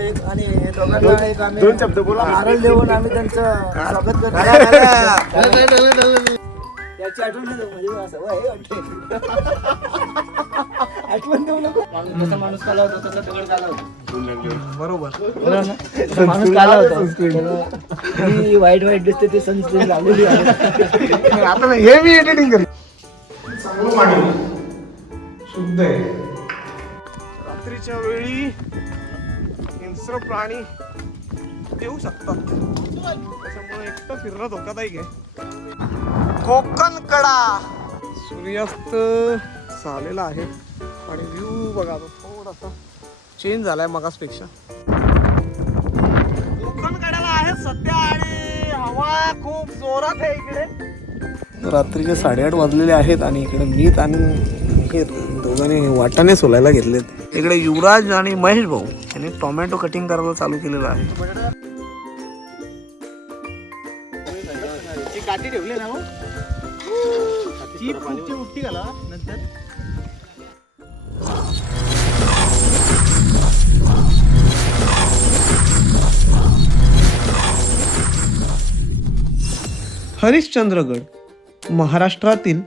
एक आणि दोघांना एक आम्ही दोन शब्द बोला. नारळ देऊन आम्ही त्यांचं स्वागत करतो. याची आठवण नाही देऊ, म्हणजे असं वय, वाटते. आठवण देऊ नको. जसा माणूस काला होता तसा दगड काला होता. बरोबर. बरोबर ना? तसा माणूस काला होता. त्याला ही वाईट वाईट दिसते ते सनस्क्रीन लावलेली आहे. आता नाही, हे मी एडिटिंग करेन. चांगलं पाणी शुद्ध आहे. रात्रीच्या वेळी सर्व प्राणी येऊ शकतात. त्याच्यामुळे एकटं फिरणं धोकादायक आहे. कोकण कडा. सूर्यास्त झालेला आहे. आणि व्ह्यू बघा तो थोडासा चेंज झालाय मगासपेक्षा. कोकण कड्याला आहे सध्या आणि हवा खूप जोरात आहे इकडे. रात्रीचे साडेआठ वाजलेले आहेत आणि इकडे मीत आणि दोघांनी वाटाने सोलायला घेतलेत. इकडे युवराज आणि महेश भाऊ. यांनी टोमॅटो कटिंग करायला चालू केलेलं आहे. काठी ठेवली ना चीप खूपची उठती घाला नंतर. हरिश्चंद्रगड महाराष्ट्रातील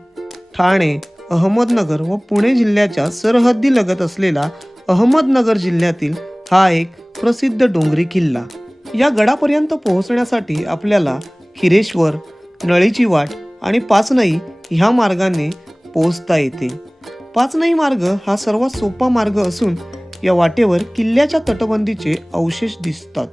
ठाणे अहमदनगर व पुणे जिल्ह्याच्या सरहद्दी लगत असलेला अहमदनगर जिल्ह्यातील हा एक प्रसिद्ध डोंगरी किल्ला. या गडापर्यंत पोहोचण्यासाठी आपल्याला खिरेश्वर नळीची वाट आणि पाचनई ह्या मार्गाने पोहोचता येते. पाचनई मार्ग हा सर्वात सोपा मार्ग असून या वाटेवर किल्ल्याच्या तटबंदीचे अवशेष दिसतात.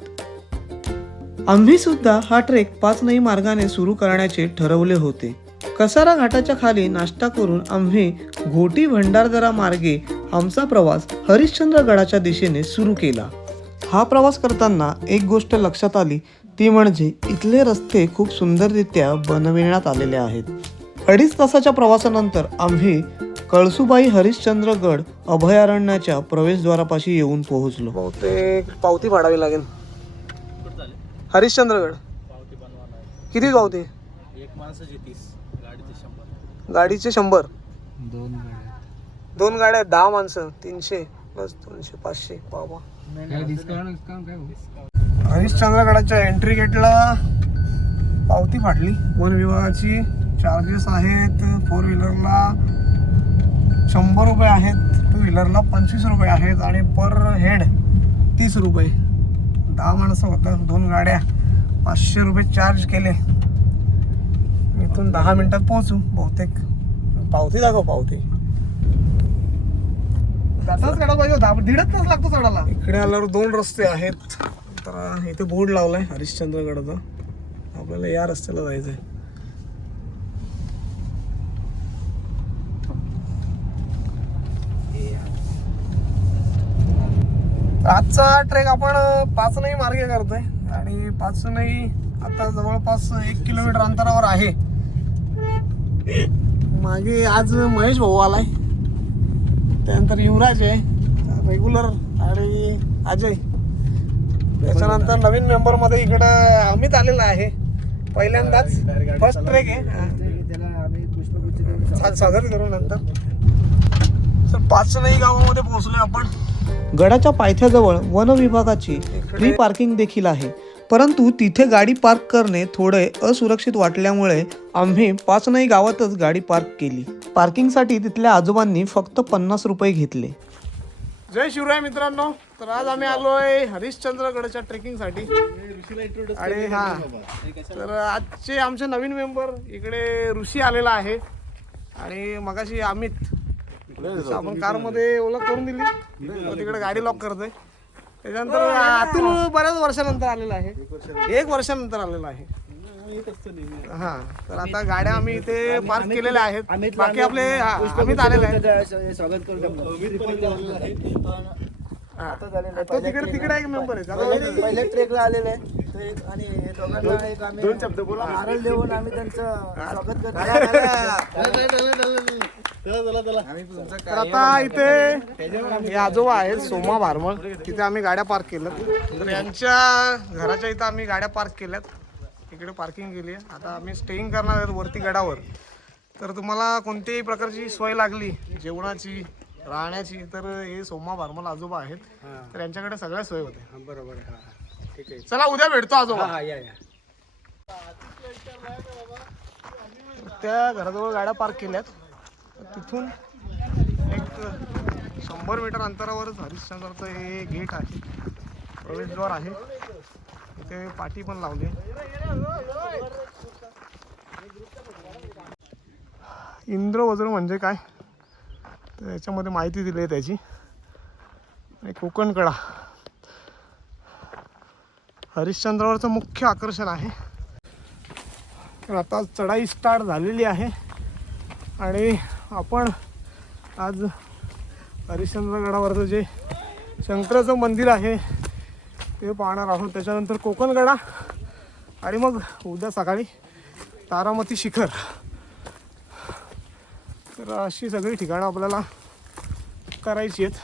आम्ही सुद्धा हा ट्रेक पाच नई मार्गाने सुरू करण्याचे ठरवले होते. कसारा घाटाच्या खाली नाश्ता करून आम्ही घोटी भंडारदरा मार्गे आमचा प्रवास हरिश्चंद्रगडाच्या दिशेने सुरू केला. हा प्रवास करताना एक गोष्ट लक्षात आली. ती म्हणजे इथले रस्ते खूप सुंदररित्या बनविण्यात आलेले आहेत. अडीच तासाच्या प्रवासानंतर आम्ही कळसुबाई हरिश्चंद्रगड अभयारण्याच्या प्रवेशद्वारापाशी येऊन पोहोचलो. बहुतेक पावती फाडावी लागेल. हरिश्चंद्रगड. किती पावती? एक माणसाची तीस गाडीचे शंभर. गाडीचे शंभर. दोन दोन गाड्या दहा माणसं तीनशे प्लस दोनशे पाचशे बाबा. हरिश्चंद्रगडाच्या एंट्री गेटला पावती फाडली वन विभागाची चार्जेस आहेत फोर व्हीलरला शंभर रुपये आहेत टू व्हीलरला पंचवीस रुपये आहेत आणि पर हेड तीस रुपये. दहा माणसं होतं दोन गाड्या पाचशे रुपये चार्ज केले. इथून दहा मिनिटात पोहोचू बहुतेक. पावती दाखव पावती. त्याचाच काढा पाहिजे होता. दीडच तास लागतो चढायला. इकडे आल्यावर दोन रस्ते आहेत. तर इथे बोर्ड लावलाय हरिश्चंद्रगडचा. आपल्याला या रस्त्याला जायचंय. आजचा ट्रेक आपण पाच नाही मार्गे करतोय. आणि पाच नाही आता जवळपास एक किलोमीटर अंतरावर आहे. मागे आज महेश भाऊ आलाय. त्यानंतर युवराज आहे रेग्युलर आणि अजय. त्याच्यानंतर नवीन मेंबरमध्ये इकडं अमित आलेला आहे. पहिल्यांदाच फर्स्ट ट्रेक आहे. स्वागत करू नंतर. सर पाचनई गावामध्ये पोहोचलोय आपण. गडाच्या पायथ्याजवळ वन विभागाची फ्री पार्किंग देखील आहे. परंतु तिथे गाडी पार्क करणे थोडे असुरक्षित वाटल्यामुळे आम्ही पाचनई गावातच गाडी पार्क केली. पार्किंगसाठी तिथल्या आजोबांनी फक्त पन्नास रुपये घेतले. जय शिवराय मित्रांनो. तर आज आम्ही आलोय हरिश्चंद्रगडच्या ट्रेकिंगसाठी. आणि हा तर आजचे आमचे नवीन मेंबर इकडे ऋषी आलेला आहे. आणि मगाशी अमित आपण कारमध्ये ओळख करून दिली. तिकडे गाडी लॉक करतोय. त्याच्यानंतर अतुल बऱ्याच वर्षानंतर आलेला आहे. एक वर्षानंतर आलेला आहे. हा. तर आता गाड्या आम्ही इथे पार्क केलेल्या आहेत. बाकी आपले हा, अमित आलेले आहेत. स्वागत करू हा. तो तिकडे तिकडे एक मेंबर आहे. पहिले ट्रेकला आलेले तो एक आणि दोघांना एक आम्ही दोन शब्द बोला. नारळ देऊन आम्ही त्यांचं स्वागत करतो. आम्ही तुमचं तर आता इथे हे आजोबा आहेत सोमा भारमळ तिथे आम्ही गाड्या पार्क केल्यात. तर यांच्या घराच्या इथं आम्ही गाड्या पार्क केल्यात. इकडे पार्किंग केली आहे. आता आम्ही स्टेईंग करणार आहेत वरती गडावर. तर तुम्हाला कोणत्याही प्रकारची सोय लागली जेवणाची राहण्याची तर हे सोमा भारमल आजोबा आहेत. तर यांच्याकडे सगळ्या सोय होते हा, बरोबर आहे. ठीक आहे. चला उद्या भेटतो आजोबा. हा या या. त्या घराजवळ गाड्या पार्क केल्यात. तिथून एक शंभर मीटर अंतरावरच हरिश्चंद्रचं हे गेट आहे. प्रवेशद्वार आहे. इथे पाठी पण लावली. इंद्रवज्र म्हणजे काय? तर याच्यामध्ये माहिती दिली आहे त्याची. आणि कोकण कडा हरिश्चंद्रावरचं मुख्य आकर्षण आहे. तर आता चढाई स्टार्ट झालेली आहे. आणि आपण आज हरिश्चंद्रगडावरचं जे शंकराचं मंदिर आहे ते पाहणार आहोत. त्याच्यानंतर कोकणगडा. आणि मग उद्या सकाळी तारामती शिखर. तर अशी सगळी ठिकाणं आपल्याला करायची आहेत.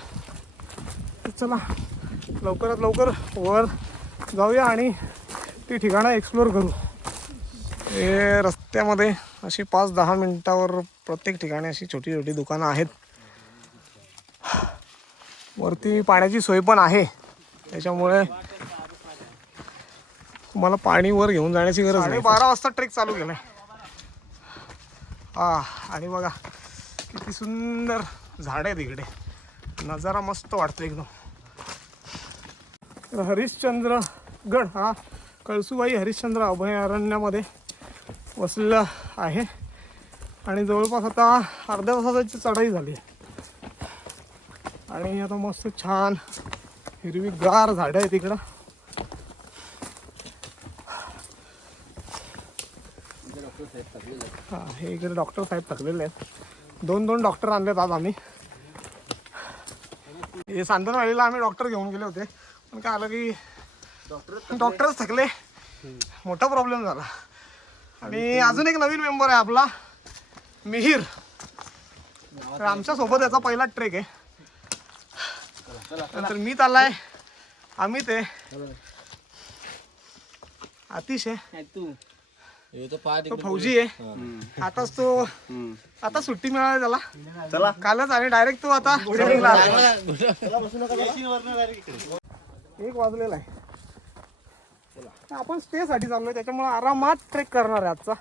तर चला लवकरात लवकर वर जाऊया आणि ती ठिकाणं एक्सप्लोअर करू. हे रस्त्यामध्ये अशी पाच दहा मिनटावर प्रत्येक ठिकाणी अशी छोटी छोटी दुकानं आहेत. वरती पाण्याची सोय पण आहे. त्याच्यामुळे मला पाणी वर घेऊन जाण्याची गरज नाही. बारा वाजता ट्रेक चालू केलाय. हा आणि बघा किती सुंदर झाड आहेत इकडे. नजारा मस्त वाटतो एकदम. हरिश्चंद्र गड हा कळसुबाई हरिश्चंद्र अभयारण्यामध्ये वसलेला आहे. आणि जवळपास आता अर्ध्या तासाची चढाई झाली आहे. आणि आता मस्त छान हिरवी गार झाडं आहेत इकडं. हां हे इकडे डॉक्टर साहेब थकलेले आहेत. दोन दोन डॉक्टर आणलेत आज आम्ही. हे सांतनवाडीला आम्ही डॉक्टर घेऊन गेले होते. पण काय आलं की डॉक्टरच थकले. मोठा प्रॉब्लेम झाला. आणि अजून एक नवीन मेंबर आहे आपला मिहीर. आमच्यासोबत याचा पहिला ट्रेक आहे. नंतर मी चाललाय. अमित आहे आतिश आहे. तू. तो फौजी आहे. आताच तो आता सुट्टी मिळाली त्याला. चला. कालच आणि डायरेक्ट तो आता. एक वाजलेला आहे. आपण स्टे साठी चाललोय त्याच्यामुळे आरामात ट्रेक करणार आहे आजचा.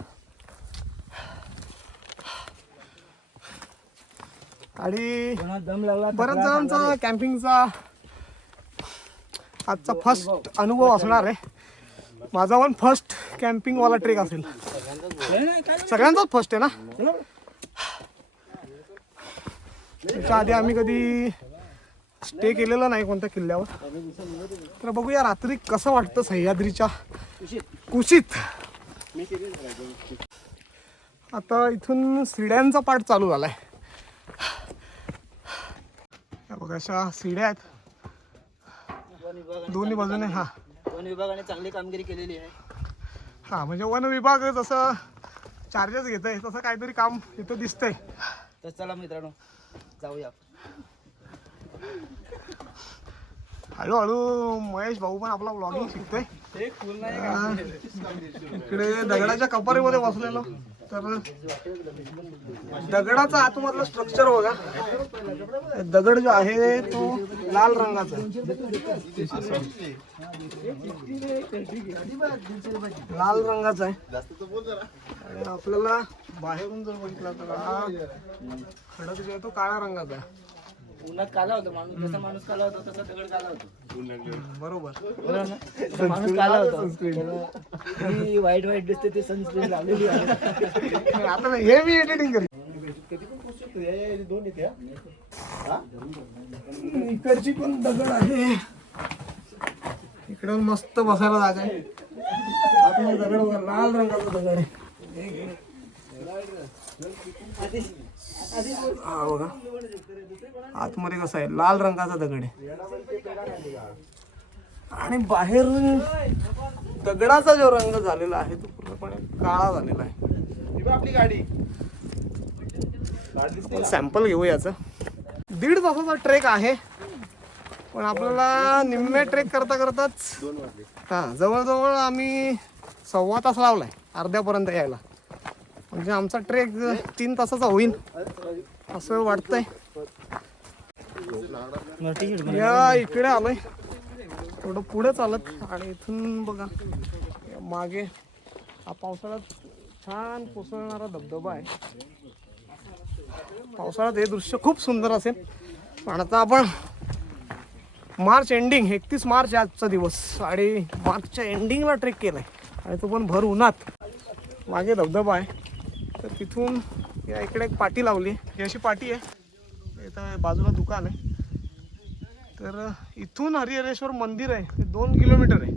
आणि बऱ्याच जणांचा कॅम्पिंगचा. आजचा फर्स्ट अनुभव असणार आहे. माझा पण फर्स्ट कॅम्पिंग वाला ट्रेक असेल. सगळ्यांचाच फर्स्ट आहे ना? त्याच्या आधी आम्ही कधी स्टे केलेला नाही कोणत्या किल्ल्यावर. तर बघूया रात्री कसं वाटतं सह्याद्रीच्या कुशीत. आता इथून सिड्यांचा पाठ चालू झालाय. बघा अशा सिड्या आहेत. दोन्ही बाजूने हा. वन विभागाने चांगली कामगिरी केलेली आहे. हा म्हणजे वन विभाग जसं चार्जेस घेत आहे तसं काहीतरी काम इथं दिसतंय. तर चला मित्रांनो जाऊया. हळूहळू महेश भाऊ पण आपला ब्लॉगिंग शिकतोय. इकडे दगडाच्या कपारीमध्ये बसलेलो. तर दगडाचा आतमधला स्ट्रक्चर बघा. दगड जो आहे तो लाल रंगाचा. लाल रंगाचा आहे. आपल्याला बाहेरून जर बघितला तर हा खडक जो आहे तो काळ्या रंगाचा आहे. उन्हात काला होता माणूस जसा माणूस काला होता तसा दगड काला होता. बरोबर. बरोबर ना? तसा माणूस काला होता. त्याला ही वाईट वाईट दिसते ते सनस्क्रीन लावलेली आहे. आता नाही, हे मी एडिटिंग करेन. इकडची पण दगड आहे. इकडे मस्त बसायला जागा आहे. आतमध्ये दगड बघा, लाल रंगाचा दगड आहे. हा बघा. आतमध्ये कसं आहे? लाल रंगाचा दगड आहे. आणि बाहेरून दगडाचा जो रंग झालेला आहे तो पूर्णपणे काळा झालेला आहे. आपली गाडी सॅम्पल घेऊ याचं. दीड तासाचा ट्रेक आहे. पण आपल्याला निम्मे ट्रेक करता करताच हां जवळजवळ आम्ही सव्वा तास लावलाय अर्ध्यापर्यंत यायला. म्हणजे आमचा ट्रेक तीन तासाचा होईल असं वाटतंय. या इकडे आलोय. थोडं पुढे चालत आणि इथून बघा. मागे हा पावसाळ्यात छान कोसळणारा धबधबा आहे. पावसाळ्यात हे दृश्य खूप सुंदर असेल. पण आता आपण मार्च एंडिंग एकतीस मार्च आजचा दिवस. आणि मार्चच्या एंडिंगला ट्रेक केलाय. आणि तो पण भर उन्हात. मागे धबधबा आहे. तर तिथून या इकडे एक पाटी लावली. ही अशी पाटी आहे. इथं बाजूला दुकान आहे. तर इथून हरिहरेश्वर मंदिर आहे. ते दोन किलोमीटर आहे.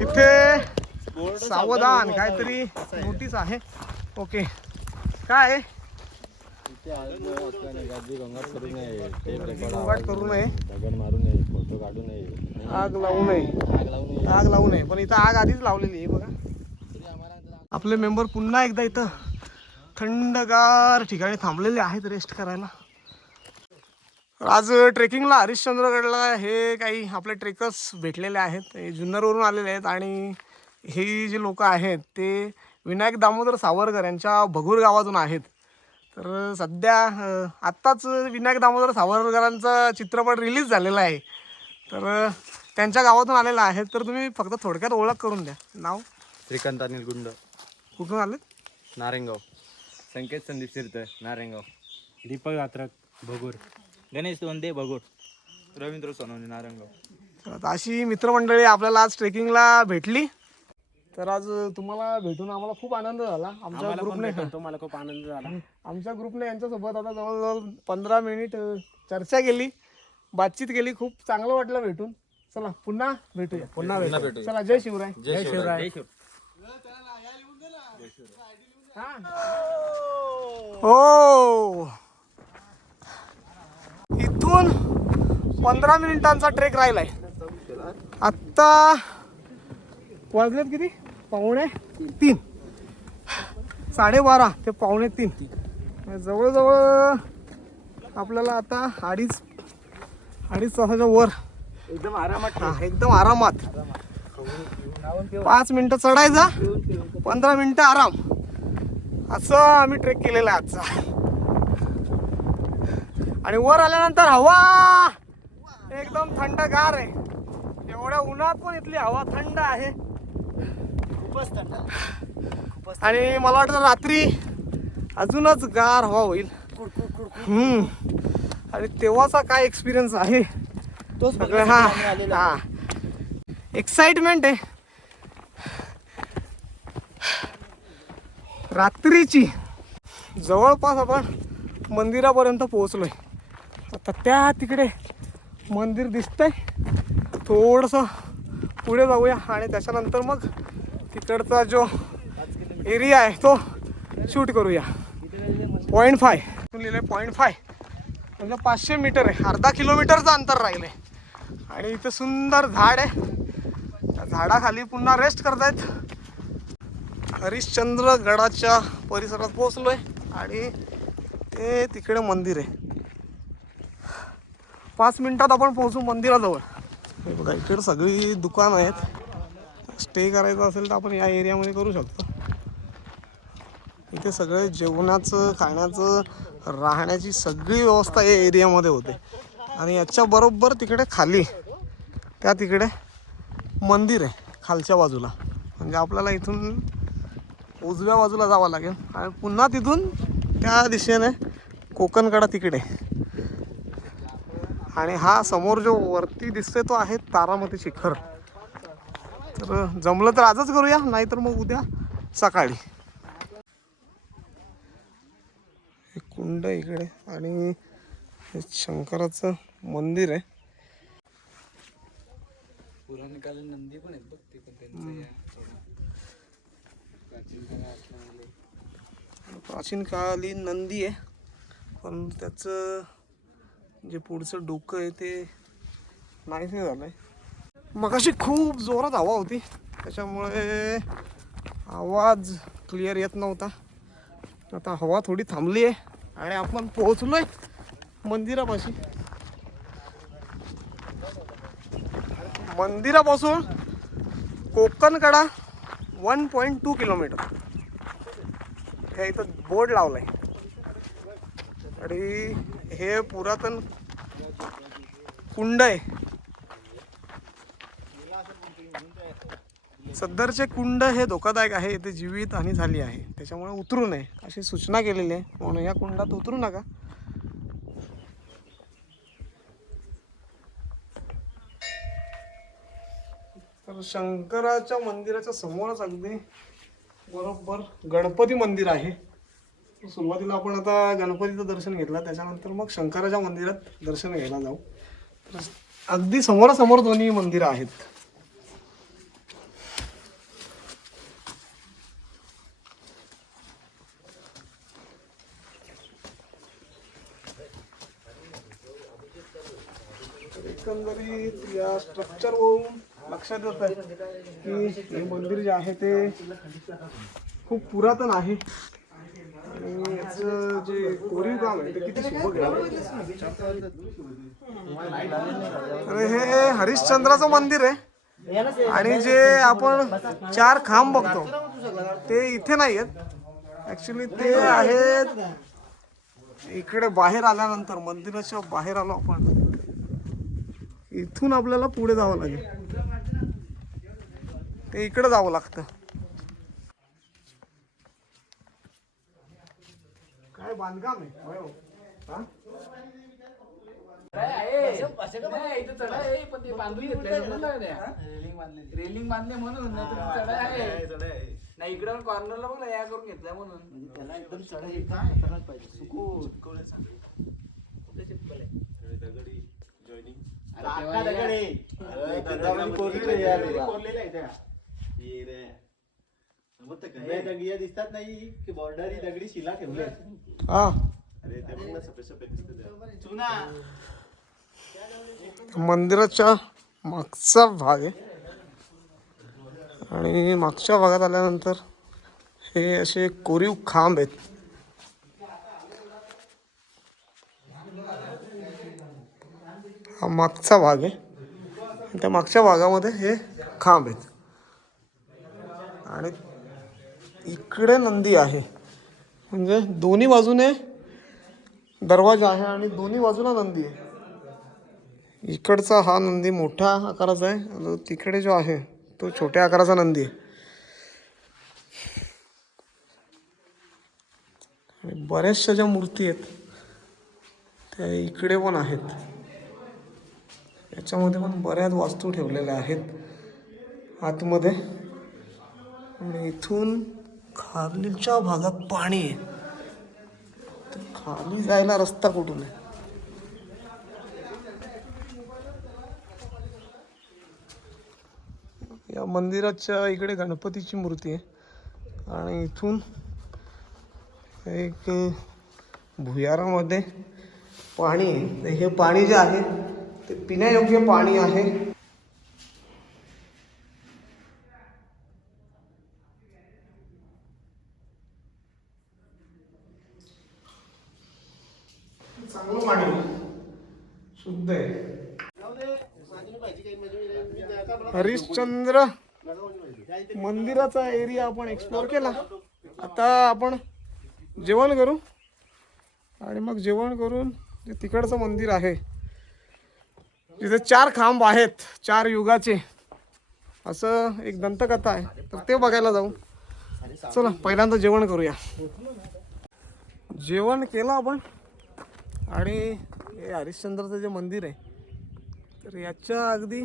इथे सावधान काहीतरी नोटीस आहे. ओके. काय? आहे गोंगाट करू नये. आग लावू नये. आग लावू नये. पण इथं आग आधीच लावलेली आहे बघा. आपले मेंबर पुन्हा एकदा इथं थंडगार ठिकाणी थांबलेले आहेत रेस्ट करायला. आज ट्रेकिंगला हरिश्चंद्रगडला हे काही आपले ट्रेकर्स भेटलेले आहेत. जुन्नरवरून आलेले आहेत आणि हे जे लोक आहेत ते विनायक दामोदर सावरकर यांच्या भगूर गावातून आहेत. तर सध्या आत्ताच विनायक दामोदर सावरकरांचा चित्रपट रिलीज झालेला आहे. तर त्यांच्या गावातून आलेला आहे. तर तुम्ही फक्त थोडक्यात ओळख करून द्या. नाव? श्रीकांत अनिल गुंड. कुठून आले नारेंगाव. संकेत संदीप शिरत नारायणगाव दीपक यात्रक भगूर. गणेश दोंदे बगोड रवींद्र सोनवणे तर आता अशी मित्रमंडळी आपल्याला आज ट्रेकिंगला भेटली. तर आज तुम्हाला भेटून आम्हाला खूप आनंद झाला. आमच्या ग्रुपने मला खूप आनंद झाला. आमच्या ग्रुपने यांच्यासोबत आता जवळजवळ पंधरा मिनिट अ, चर्चा केली. बातचीत केली. खूप चांगलं वाटलं भेटून. चला पुन्हा भेटूया. पुन्हा भेटू चला जय शिवराय. जय शिवराय. हो. इथून पंधरा मिनिटांचा ट्रेक राहिलाय. आत्ता वाजलेत किती? पावणे तीन. साडेबारा ते पावणे तीन. जवळजवळ आपल्याला आता अडीच अडीच तासाच्या वर. एकदम आरामात हा एकदम आरामात. पाच मिनिटं चढायचा पंधरा मिनिटं आराम. असं आम्ही ट्रेक केलेला आहे आजचा. आणि वर आल्यानंतर हवा! एकदम थंडगार आहे. एवढ्या उन्हात पण इथली हवा थंड आहे. खूपच थंड. आणि मला वाटतं रात्री अजूनच गार हवा होईल. आणि तेव्हाचा काय एक्सपिरियन्स आहे? तोच सगळं हा. हा. एक्साइटमेंट आहे. रात्रीची. जवळपास आपण मंदिरापर्यंत पोहोचलोय. आता त्या तिकडे मंदिर दिसतंय. थोडंसं पुढे जाऊया आणि त्याच्यानंतर मग तिकडचा जो एरिया आहे तो शूट करूया. पॉईंट फाय लिहिलंय पॉईंट फाय म्हणजे पाचशे मीटर आहे. अर्धा किलोमीटरचं अंतर राहिलंय. आणि इथं सुंदर झाड आहे. त्या झाडाखाली पुन्हा रेस्ट करतायत. हरिश्चंद्र गडाच्या परिसरात आहे आणि ते तिकडे मंदिर आहे. पाच मिनिटात आपण पोहोचू मंदिराजवळ. बघा इकडे सगळी दुकानं आहेत. स्टे करायचं असेल तर आपण या एरियामध्ये करू शकतो. इथे सगळे जेवणाचं खाण्याचं राहण्याची सगळी व्यवस्था या एरियामध्ये होते. आणि याच्या बरोबर तिकडे खाली त्या तिकडे मंदिर आहे खालच्या बाजूला. म्हणजे आपल्याला इथून उजव्या बाजूला जावं लागेल. आणि पुन्हा तिथून त्या दिशेने कोकणकडा तिकडे. आणि हा समोर जो वरती दिसतोय तो आहे तारामती शिखर. तर जमलं तर आजच करूया नाहीतर मग उद्या सकाळी. हे कुंड इकडे आणि हे शंकराचं मंदिर आहे. पुराणकालीन नंदी पण आहेत बघ ते पण त्यांचं प्राचीन काळाली नंदी आहे. पण त्याचं जे पुढचं डोकं आहे ते नाहीसे झालं आहे मग अशी खूप जोरात हवा होती. त्याच्यामुळे आवाज क्लिअर येत नव्हता. आता हवा थोडी थांबली आहे आणि आपण पोहोचलोय मंदिरापाशी. मंदिरापासून Kokankada one point two kilometre हे इथं बोर्ड लावलाय. आणि हे पुरातन कुंड आहे. सदरचे कुंड हे धोकादायक आहे इथे जीवित हानी झाली आहे. त्याच्यामुळे उतरू नये अशी सूचना केलेली आहे. म्हणून या कुंडात उतरू नका. तर शंकराच्या मंदिराच्या समोरच अगदी बरोबर गणपती मंदिर आहे. सुरुवातीला आपण आता गणपतीचं दर्शन घेतलं त्याच्यानंतर मग शंकराच्या मंदिरात दर्शन घ्यायला जाऊ. तर अगदी समोरासमोर दोन्ही मंदिरं आहेत. एकंदरीत या स्ट्रक्चर होऊन लक्षात येत आहे की हे मंदिर जे आहे ते खूप पुरातन आहे. आणि याचं जे कोरीव काम आहे ते किती सुबक अरे हे हरिश्चंद्राचं मंदिर आहे. आणि जे आपण चार खांब बघतो ते इथे नाही आहेत. ऍक्च्युली ते आहेत इकडे बाहेर आल्यानंतर मंदिराच्या बाहेर आलो आपण. इथून आपल्याला पुढे जावं लागेल. ते इकडे जावं लागतं. काय बांधकाम हो. हा? रेलिंग बांधले म्हणून नाही इकडे कॉर्नरला बघ या करून घेतलाय म्हणून. म्हणजे त्याला एकदम चढाई खतरनाक पाहिजे. सुकू आहे. अरे दिसतात नाही की बॉर्डर ही दगडी शिला ठेवले हा. अरे ते बघ ना सफेद सफेद दिसतात चुना. मंदिराच्या मागचा भाग आहे. आणि मागच्या भागात आल्यानंतर हे असे कोरीव खांब आहेत. हा मागचा भाग आहे. त्या मागच्या भागामध्ये हे खांब आहेत. आणि इकडे नंदी आहे. म्हणजे दोन्ही बाजूने दरवाजा आहे आणि दोन्ही बाजूला नंदी आहे. इकडचा हा नंदी मोठ्या आकाराचा आहे. तिकडे जो आहे तो छोट्या आकाराचा नंदी आहे. आणि बऱ्याचशा ज्या मूर्ती आहेत त्या इकडे पण आहेत. याच्यामध्ये पण बऱ्याच वास्तू ठेवलेल्या आहेत. आतमध्ये. आणि इथून खालीच्या भागात पाणी आहे. तर खाली जायला रस्ता कुठून आहे? या मंदिराच्या इकडे गणपतीची मूर्ती आहे. आणि इथून एक भुयारामध्ये पाणी आहे. हे पाणी जे आहे ते पिण्यायोग्य पाणी आहे. चांगलं पाणी. शुद्ध आहे. हरिश्चंद्र मंदिराचा एरिया आपण एक्सप्लोर केला. आता आपण जेवण करू. आणि मग जेवण करून जे तिकडचं मंदिर आहे तिथे चार खांब आहेत चार युगाचे. असं एक दंतकथा आहे. तर ते बघायला जाऊ. चला पहिल्यांदा जेवण करूया. जेवण केलं आपण. आणि हे हरिश्चंद्रचं जे मंदिर आहे तर याच्या अगदी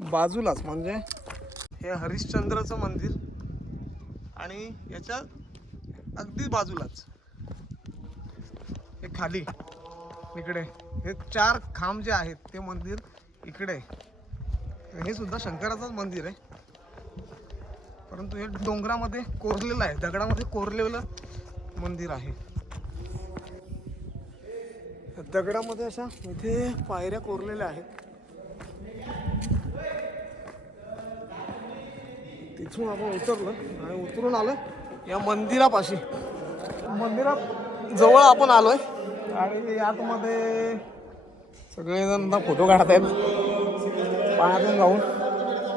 बाजूलाच म्हणजे हे हरिश्चंद्रचं मंदिर आणि याच्या अगदी बाजूलाच. हे खाली. इकडे. हे चार खांब जे आहेत ते मंदिर इकडे आहे. हे सुद्धा शंकराचंच मंदिर आहे. परंतु हे डोंगरामध्ये कोरलेलं आहे दगडामध्ये कोरलेलं मंदिर आहे. दगडामध्ये अशा इथे पायऱ्या कोरलेल्या आहेत. तिथून आपण उतरलो आणि उतरून आलो या मंदिरापाशी. मंदिरा जवळ आपण आलोय. आणि आतमध्ये सगळेजण फोटो काढत आहेत. पाण्यातून जाऊन.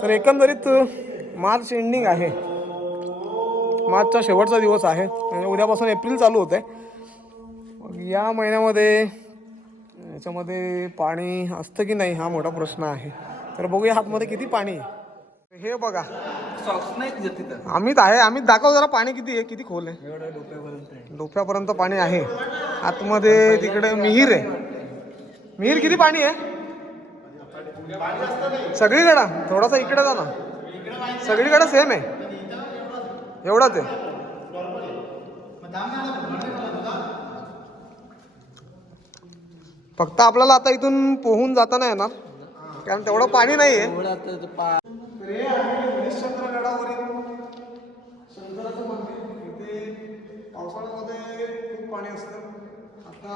तर एकंदरीत मार्च एंडिंग आहे. मार्चचा शेवटचा दिवस आहे. म्हणजे उद्यापासून एप्रिल चालू होत. आहे मग या महिन्यामध्ये याच्यामध्ये पाणी असतं की नाही हा मोठा प्रश्न आहे. तर बघूया आतमध्ये किती पाणी आहे. हे बघा. आम्हीच नाही आहे आम्हीच दाखव जरा पाणी किती आहे किती खोल आहे डोप्यापर्यंत आहे. डोक्यापर्यंत पाणी आहे. आतमध्ये तिकडे मिहीर आहे. मिहीर किती पाणी आहे? सगळीकडं? थोडासा इकडे जा ना. सगळीकडे सेम आहे. एवढाच आहे. फक्त आपल्याला आता इथून पोहून जाता नाही येणार कारण तेवढं पाणी नाही आहे पावसाळ्यामध्ये खूप पाणी. असतं आता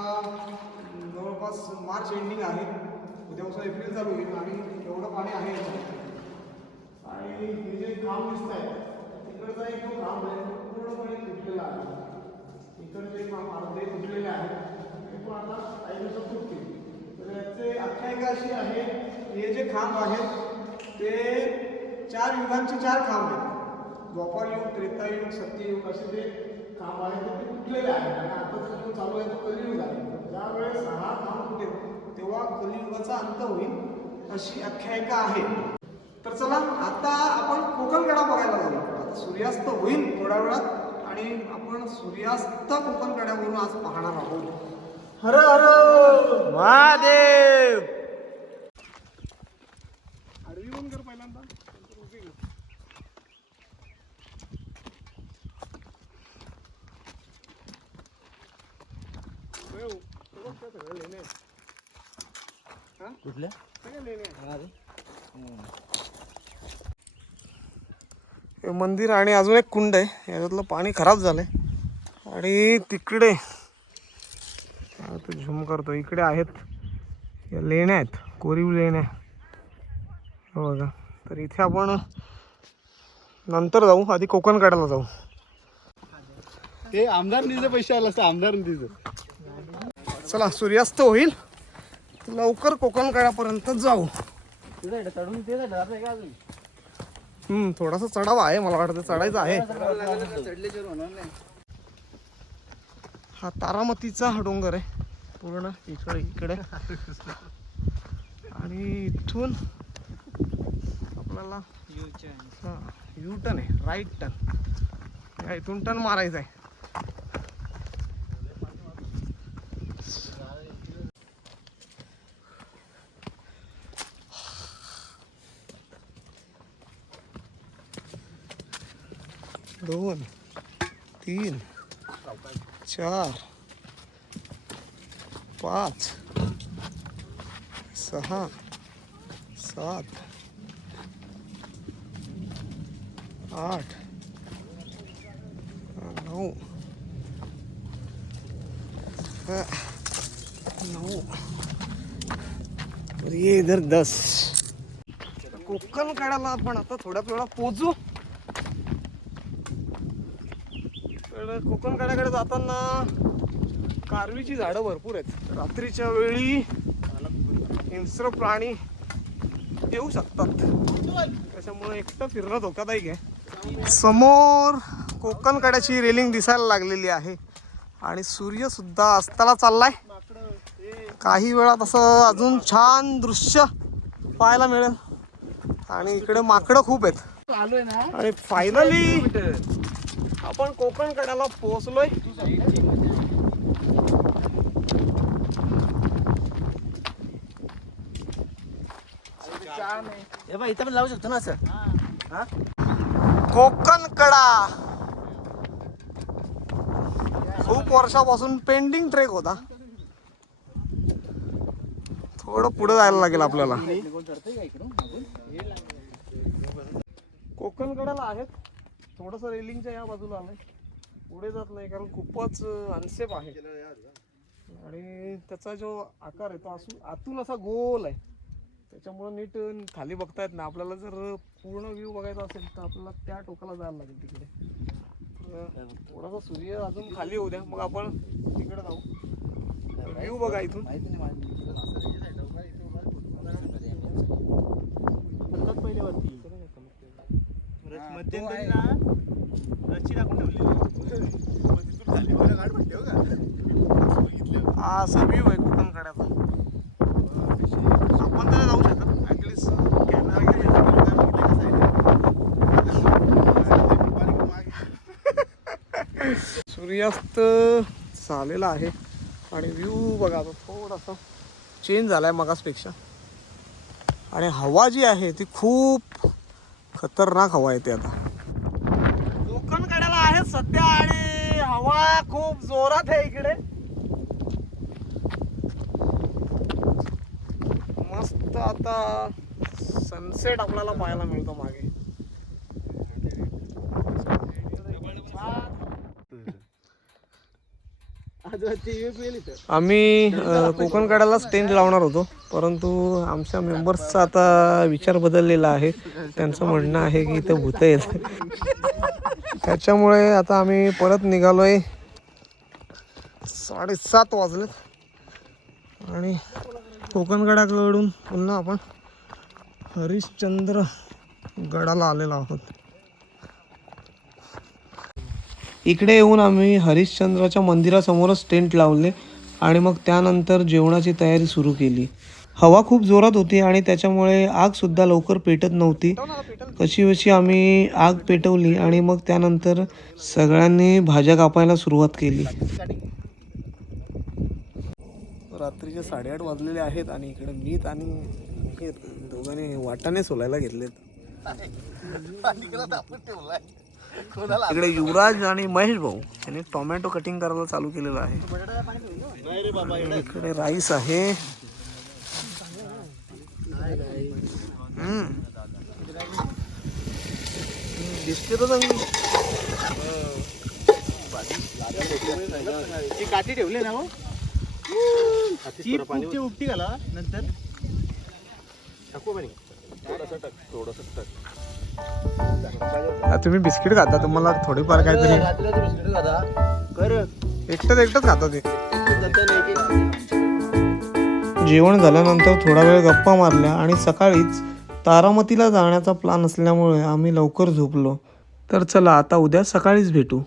जवळपास मार्च एंडिंग आहे. उद्यापासून एप्रिल चालू होईल आणि एवढं पाणी आहे आणि हे जे खांब दिसत आहे तिकडचा एक जो खांब आहे तो पूर्णपणे तुटलेला आहे. इकडचे खांब अर्धे तुटलेले आहेत. ते पण आता काही दिवसात तुटतील तर याचे आख्यायिका अशी आहे हे जे खांब आहेत ते चार युगांचे चार खांब आहेत. द्वापार युग त्रेतायुग सत्ययुग असे जे खांब आहेत ते तुटलेले आहेत. आणि जो चालू आहे तो कलियुग आहे. ज्यावेळेस हा खांब तुटेल तेव्हा कलियुगाचा अंत होईल अशी आख्यायिका आहे. तर चला आता आपण कोकणकडा बघायला जाऊ. आता सूर्यास्त होईल थोड्या वेळात आणि आपण सूर्यास्त कोकणकड्यावरून आज पाहणार आहोत. हर हर! महादेव आरवी बंद कर पहिल्यांदा नंतर उभी कर. हे हो, हे बघ त्या सगळ्या लेण्या आहेत. हा? कुठल्या? सगळ्या लेण्या आहेत. अरे हे मंदिर आणि अजून एक कुंड आहे. याच्यातलं पाणी खराब झालंय. आणि तिकडे आता झूम करतो. इकडे आहेत. या लेण्या आहेत. कोरीव लेण्या. हे बघा. तर इथे आपण नंतर जाऊ. आधी कोकणकड्याला जाऊ. ते आमदार निधीचे पैसे आले असते. आमदार निधीचं. चला सूर्यास्त होईल. लवकर कोकणकड्यापर्यंत जाऊ. तिथे चढून ते जायचं का अजून? हम्म थोडासा चढावा आहे मला वाटतं चढायचं आहे. हा तारामतीचा हा डोंगर आहे. पूर्ण इकडे इकडे. आणि इथून आपल्याला हा यू टर्न आहे राईट टर्न. या इथून टर्न मारायचा आहे. दोन तीन चार पाच सहा सात आठ नऊ नऊ. ये इधर दस. कोकण काढायला आपण आता थोड्या वेळा पोचू तर कोकण काढ्याकडे जाताना कारवीची झाडं भरपूर आहेत. रात्रीच्या वेळी हिंस्र प्राणी येऊ शकतात. त्याच्यामुळे एकटं फिरणं धोकादायक आहे. समोर कोकण कड्याची रेलिंग दिसायला लागलेली आहे आणि सूर्य सुद्धा अस्ताला चाललाय. काही वेळात असं अजून छान दृश्य पाहायला मिळेल. आणि इकडे माकडं खूप आहेत. आणि फायनली आपण कोकण कड्याला पोहोचलोय. हे बघ इथं पण लावू शकतो ना असं. कोकण कडा. खूप वर्षापासून पेंडिंग ट्रेक होता. थोडं पुढे जायला लागेल आपल्याला. कोकण कड्याला आहेत. थोडस रेलिंगच्या या बाजूला आलंय. पुढे जात नाही कारण खूपच अनसेफ आहे. आणि त्याचा जो आकार आहे तो असू आतून असा गोल आहे. त्याच्यामुळं नीट खाली बघता येत नाही. आपल्याला जर पूर्ण व्ह्यू बघायचा असेल तर आपल्याला त्या टोकाला जायला लागेल तिकडे. थोडासा सूर्य अजून खाली होऊ द्या. मग आपण तिकडे जाऊ. व्ह्यू बघा इथून. माहिती नाही माझी पहिले वरती मध्यंतरी ना रची टाकून ठेवलेली मग तिथून खाली मला गाठ म्हणते हो का? बघितलं. हा असा व्ह्यू आहे कोकण कड्याचा आपण तरी जाऊ शकत कॅमेरा सूर्यास्त झालेला आहे आणि व्ह्यू बघा थोडासा चेंज झालाय मगासपेक्षा. आणि हवा जी आहे ती खूप खतरनाक हवा येते आता. कोकण कड्याला आहे सध्या आणि हवा खूप जोरात आहे इकडे. मस्त आता सनसेट आपल्याला पाहायला मिळतो मागे. आम्ही कोकण कड्याला टेंट लावणार होतो परंतु आमच्या मेंबर्सचा आता विचार बदललेला आहे. त्यांचं म्हणणं आहे की इथं भूत येत त्याच्यामुळे आता आम्ही परत निघालोय. साडेसात वाजलेत. आणि कोकण गडाकडून पुन्हा आपण हरिश्चंद्र गडाला आलेलो आहोत. इकडे येऊन आम्ही हरिश्चंद्राच्या मंदिरासमोरच टेंट लावले आणि मग त्यानंतर जेवणाची तयारी सुरू केली. हवा खूप जोरात होती आणि त्याच्यामुळे आगसुद्धा लवकर पेटत नव्हती. कशी कशी आम्ही आग पेटवली आणि मग त्यानंतर सगळ्यांनी भाज्या कापायला सुरुवात केली. रात्रीचे साडेआठ वाजलेले आहेत आणि इकडे मीत आणि दोघांनी वाटाने सोलायला घेतलेत. इकडे युवराज आणि महेश भाऊ यांनी टोमॅटो कटिंग करायला चालू केलेलं आहे. इकडे राईस आहे. हम्म. दिसते तर चांगली. काठी ठेवली ना हो? ती उपटी उपटी घाला नंतर. आ, तुम्ही बिस्किट खाता? तुम्हाला थोडीफार काहीतरी एकटंच एकटंच खाता ते. जेवण झाल्यानंतर थोडा वेळ गप्पा मारल्या आणि सकाळीच तारामतीला जाण्याचा प्लान असल्यामुळे आम्ही लवकर झोपलो. तर चला आता उद्या सकाळीच भेटू.